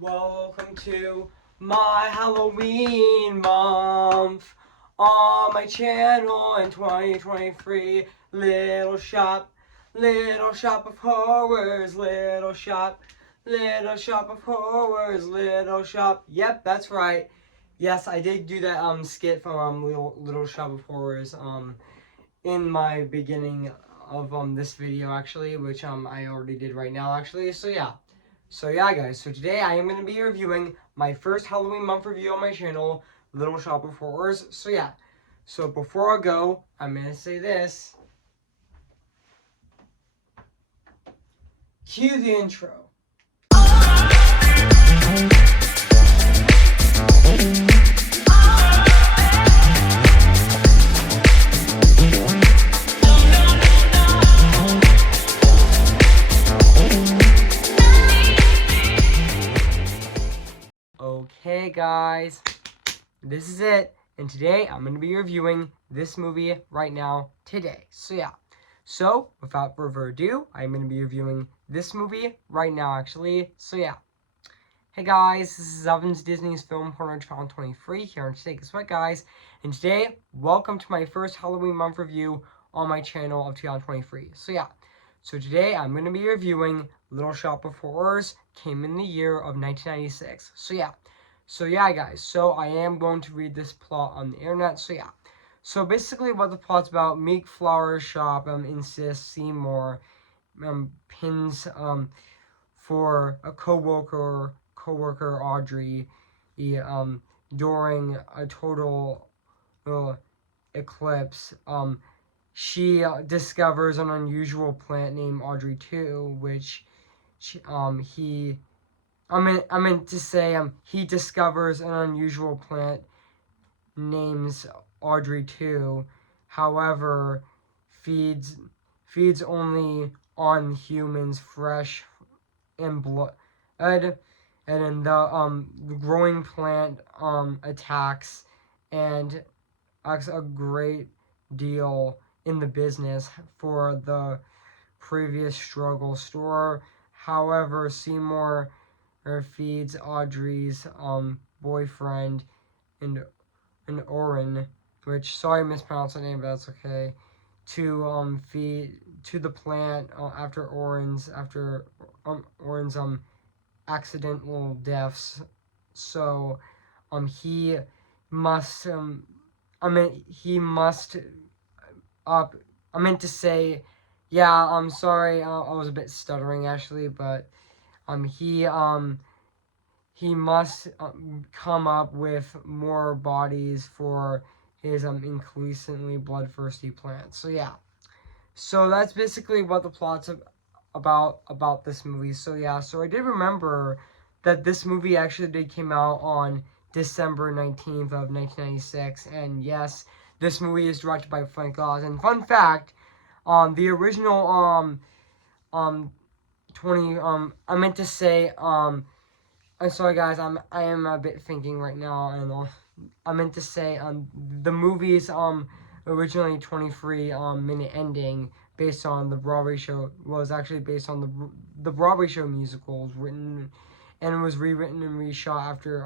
Welcome to my Halloween month on my channel in 2023. Little shop of horrors, little shop of horrors, little shop. Yep, that's right. Yes, I did do that skit from little shop of horrors in my beginning of this video actually, which I already did right now actually. So yeah guys, so today I am going to be reviewing my first Halloween month review on my channel, Little Shop of Horrors. So before I go, I'm going to say this. Cue the intro. Okay guys, this is it, and today I'm going to be reviewing this movie right now, today. So without further ado, I'm going to be reviewing this movie right now actually. Hey guys, this is Evan's Disney's Film Corner 2023 here, and today, guess what guys? And today, welcome to my first Halloween month review on my channel of 2023. So today I'm going to be reviewing Little Shop of Horrors, came in the year of 1996. So guys, so I am going to read this plot on the internet. So basically what the plot's about: Meek Flower Shop insists Seymour pins for a coworker Audrey during a total eclipse. She discovers an unusual plant named Audrey 2, which he discovers an unusual plant names Audrey 2. However, feeds only on humans, fresh and blood, and then the growing plant attacks and acts a great deal in the business for the previous struggle store. However, Seymour feeds Audrey's boyfriend and Oren, which, sorry I mispronounced the name, but that's okay, to feed to the plant after Oren's accidental deaths. So he must he must up I meant to say, yeah, I'm sorry, I was a bit stuttering actually, but he must come up with more bodies for his increasingly bloodthirsty plant. So that's basically what the plot's about this movie. So I did remember that this movie actually did came out on December 19th of 1996, and yes, this movie is directed by Frank Oz. And fun fact, the original 20 I meant to say I'm sorry guys, I am a bit thinking right now, and I meant to say the movie's originally 23-minute ending based on the Broadway show was actually based on the Broadway show musicals written, and it was rewritten and reshot after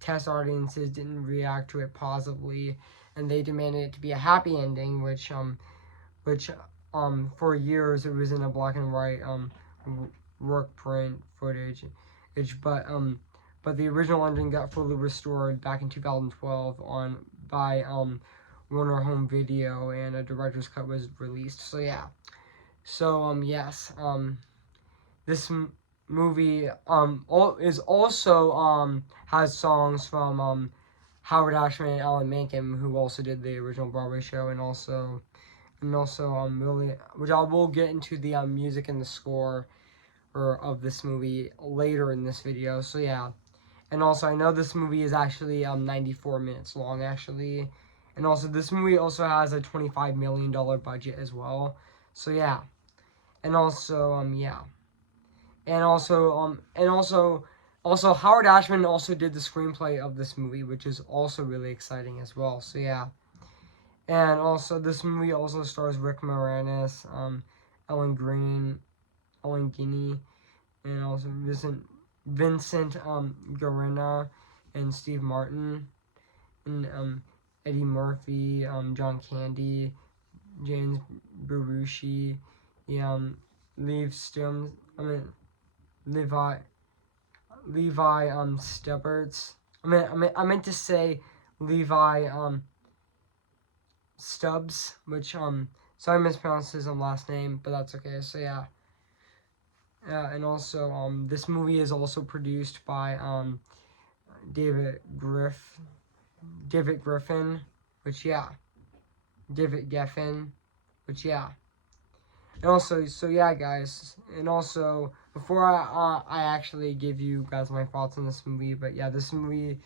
test audiences didn't react to it positively, and they demanded it to be a happy ending, which for years it was in a black and white work print footage, but the original ending got fully restored back in 2012 by Warner Home Video, and a director's cut was released. Yes, this movie is also has songs from Howard Ashman and Alan Menken, who also did the original Broadway show, and also really, which I will get into the music and the score of this movie later in this video. And also I know this movie is actually 94 minutes long actually, and also this movie also has a $25 million budget as well. And also Howard Ashman also did the screenplay of this movie, which is also really exciting as well. And also this movie also stars Rick Moranis, Ellen Guiney, and also Vincent Vincent Garena and Steve Martin, and Eddie Murphy, John Candy, James Belushi, Leave Stim, Levi Stubberts. I meant to say Levi Stubbs, which sorry I mispronounced his last name, but that's okay. So yeah. And also this movie is also produced by David Griff David Griffin, which yeah. David Geffen, which yeah. And also, so yeah, guys. And also, before I actually give you guys my thoughts on this movie, but yeah, this movie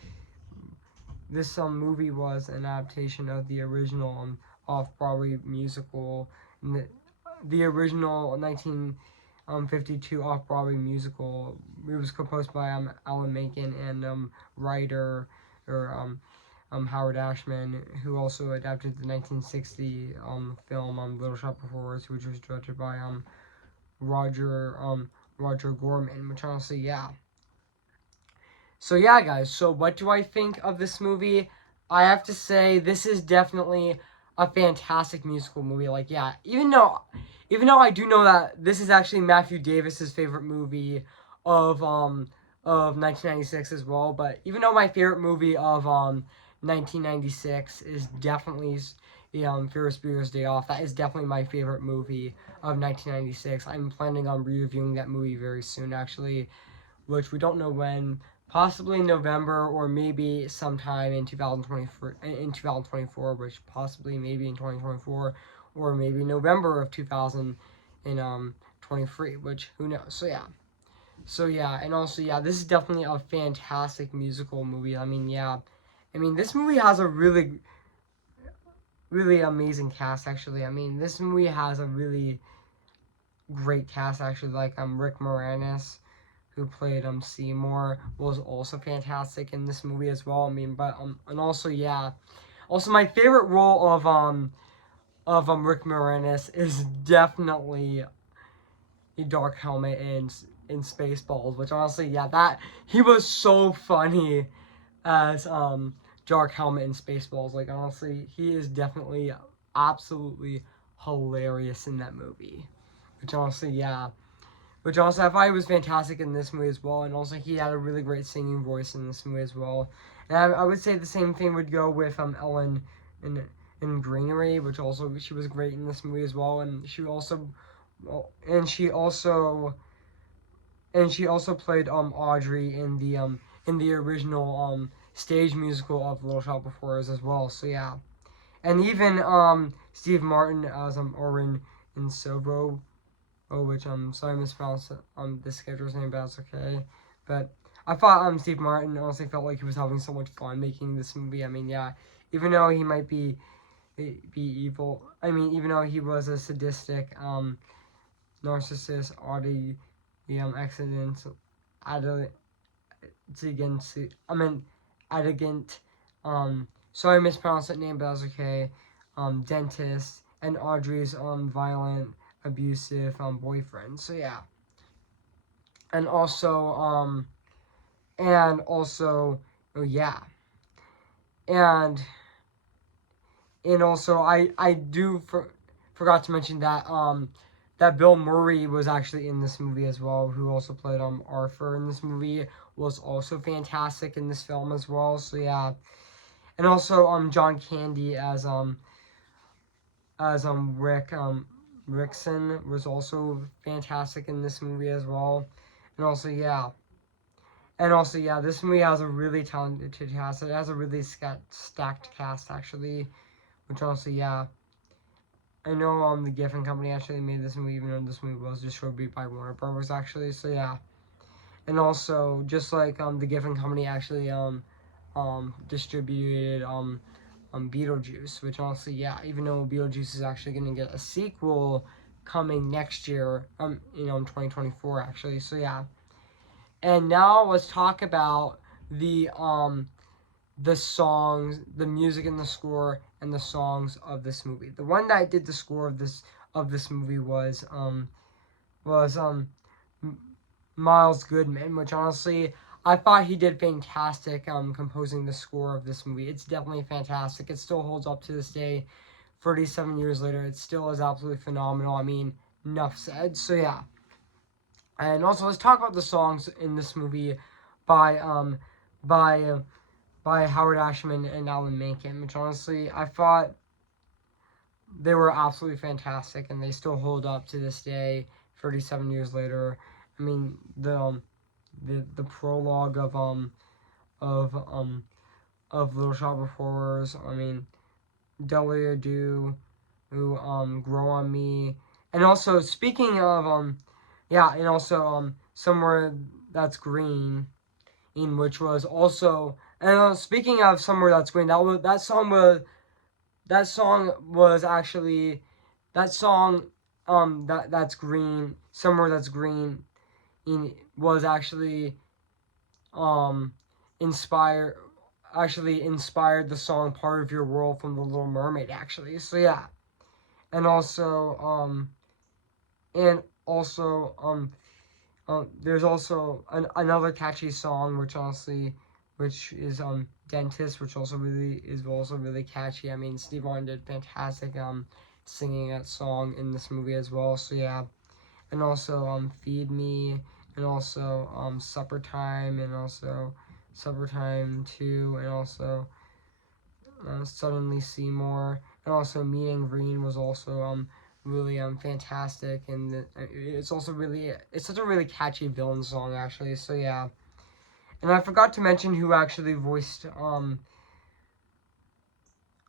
was an adaptation of the original off-Broadway musical, the original 1952 off-Broadway musical. It was composed by Alan Menken and writer or Howard Ashman, who also adapted the 1960 film Little Shop of Horrors, which was directed by Roger Roger Gorman. Which honestly, yeah. So yeah, guys. So what do I think of this movie? I have to say this is definitely a fantastic musical movie. Like yeah, even though I do know that this is actually Matthew Davis's favorite movie of 1996 as well, but even though my favorite movie of 1996 is definitely Ferris Bueller's Day Off, that is definitely my favorite movie of 1996. I'm planning on reviewing that movie very soon, actually, which we don't know when. Possibly in November or maybe sometime in 2024, which possibly maybe in 2024 or maybe November of 2023, which who knows. So yeah, and also yeah, this is definitely a fantastic musical movie. I mean, yeah. I mean, this movie has a really amazing cast actually. I mean, this movie has a really great cast actually, like Rick Moranis, who played Seymour, was also fantastic in this movie as well. I mean, but and also yeah, also my favorite role of Rick Moranis is definitely a Dark Helmet in Spaceballs, which honestly yeah, that he was so funny as Dark Helmet in Spaceballs. Like honestly, he is definitely absolutely hilarious in that movie. Which honestly yeah. Which also I thought he was fantastic in this movie as well, and also he had a really great singing voice in this movie as well. And I would say the same thing would go with Ellen in Greenery, which also she was great in this movie as well, and she also played Audrey in the original stage musical of Little Shop of Horrors as well. So yeah, and even Steve Martin as Orin in Sobo. Oh, which sorry I mispronounced the schedule's name, but that's okay. But I thought Steve Martin honestly felt like he was having so much fun making this movie. I mean, yeah, even though he might be evil. I mean, even though he was a sadistic narcissist, or accident, arrogant. Sorry I mispronounced that name, but that's okay. Dentist and Audrey's violent, abusive boyfriend. So yeah, and also oh yeah, and also I do forgot to mention that that Bill Murray was actually in this movie as well, who also played Arthur in this movie, was also fantastic in this film as well. So yeah, and also John Candy as Rick Rickson was also fantastic in this movie as well. And also yeah, this movie has a really talented cast. It has a really stacked cast actually, which also yeah. I know the Geffen company actually made this movie, even though this movie was distributed by Warner Brothers actually. So yeah, and also just like the Geffen company actually distributed Beetlejuice, which honestly yeah, even though Beetlejuice is actually gonna get a sequel coming next year, in 2024 actually. So yeah, and now let's talk about the songs, the music and the score and the songs of this movie. The one that did the score of this movie was Miles Goodman, which honestly I thought he did fantastic composing the score of this movie. It's definitely fantastic. It still holds up to this day. 37 years later, it still is absolutely phenomenal. I mean, enough said. So yeah. And also let's talk about the songs in this movie by by uh, by Howard Ashman and Alan Menken, which honestly I thought they were absolutely fantastic, and they still hold up to this day, 37 years later. I mean, the prologue of um of Little Shop of Horrors. I mean, Delia Do, who Grow on Me, and also speaking of yeah, and also Somewhere That's Green, in which was also, and speaking of Somewhere That's Green, that song was actually that song that's green, Somewhere That's Green, was actually um inspired inspired the song Part of Your World from The Little Mermaid, actually. So yeah. And also and also there's also another catchy song which is Dentist, which also really catchy. I mean, Steve Martin did fantastic singing that song in this movie as well. So yeah. And also Feed Me, and also Supper Time, and also Supper Time 2, and also Suddenly Seymour, and also Meeting Green was also really fantastic, and it's also really, it's such a really catchy villain song, actually. So yeah. And I forgot to mention who actually voiced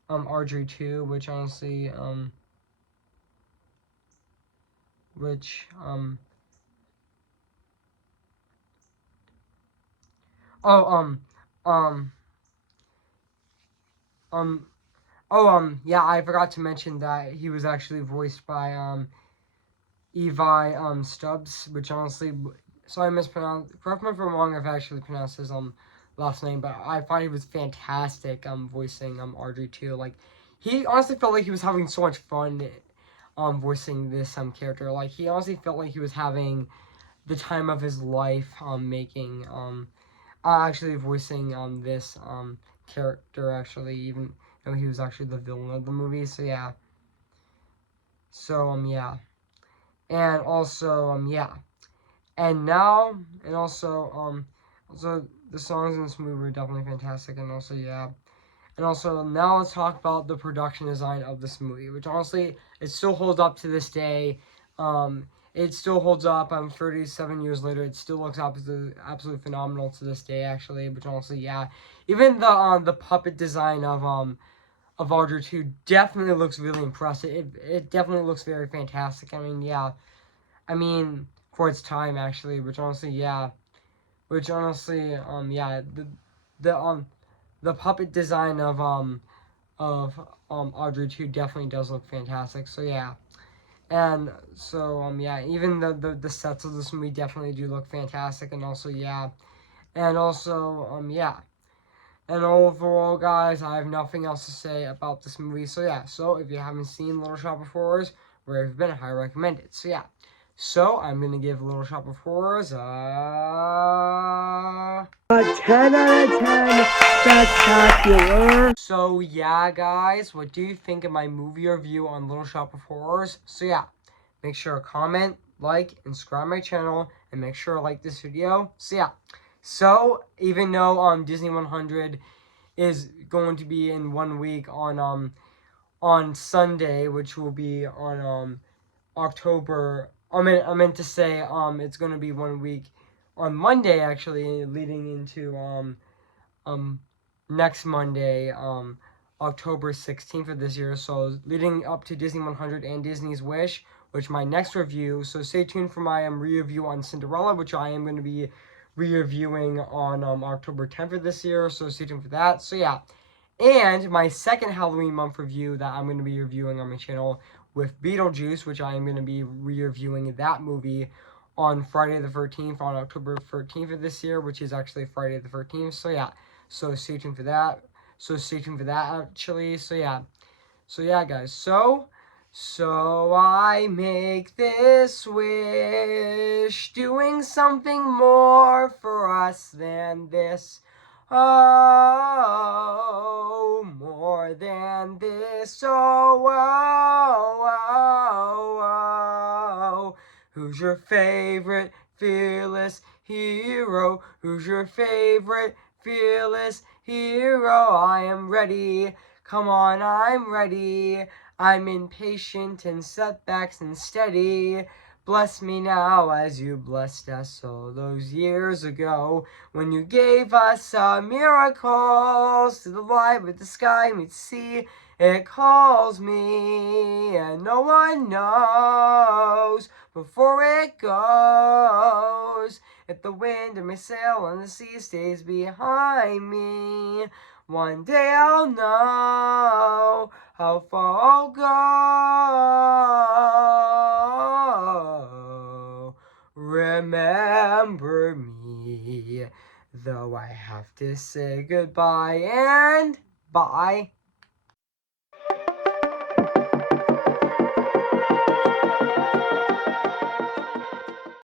Audrey 2, which honestly which oh um um yeah, I forgot to mention that he was actually voiced by Evi Stubbs, which honestly, so I mispronounced. Correct me if I'm wrong. I've actually pronounced his last name, but I thought he was fantastic voicing Audrey too. Like, he honestly felt like he was having so much fun voicing this character. Like, he honestly felt like he was having the time of his life making actually voicing this character, actually, even though he was actually the villain of the movie. So yeah. So yeah. And also yeah. And now, and also the songs in this movie were definitely fantastic, and also yeah. And also now let's talk about the production design of this movie, which honestly it still holds up to this day. It still holds up. 37 years later, it still looks absolutely phenomenal to this day, actually. Which honestly, yeah, even the puppet design of Audrey 2 definitely looks really impressive. It definitely looks very fantastic. I mean, yeah, I mean for its time, actually. Which honestly, yeah, yeah, the puppet design of Audrey 2 definitely does look fantastic. So yeah. And so yeah, even the sets of this movie definitely do look fantastic, and also yeah. And also yeah. And overall, guys, I have nothing else to say about this movie. So yeah, so if you haven't seen Little Shop of Horrors, where have you been, I highly recommend it. So yeah. So I'm gonna give Little Shop of Horrors a 10 out of 10 spectacular. So yeah, guys, what do you think of my movie review on Little Shop of Horrors? So yeah, make sure to comment, like, and subscribe my channel, and make sure to like this video. So yeah, so even though Disney 100 is going to be in 1 week on Sunday, which will be on October. I meant to say it's going to be 1 week on Monday, actually, leading into um next Monday, October 16th of this year. So leading up to Disney 100 and Disney's Wish, which my next review. So stay tuned for my re-review on Cinderella, which I am going to be re-reviewing on October 10th of this year. So stay tuned for that. So yeah. And my second Halloween month review that I'm going to be reviewing on my channel with Beetlejuice, which I am going to be re-reviewing that movie on Friday the 13th, on October 13th of this year, which is actually Friday the 13th. So yeah, so stay tuned for that. So stay tuned for that, actually. So yeah, guys. So I make this wish, doing something more for us than this. Oh, more than this. Oh, oh, oh, oh. Who's your favorite fearless hero? Who's your favorite fearless hero? I am ready. Come on, I'm ready. I'm impatient in setbacks and steady. Bless me now as you blessed us all those years ago, when you gave us miracles to the light with the sky meets sea. It calls me, and no one knows before it goes. If the wind in my sail and the sea stays behind me, one day I'll know how far I'll go. Remember me, though I have to say goodbye and bye.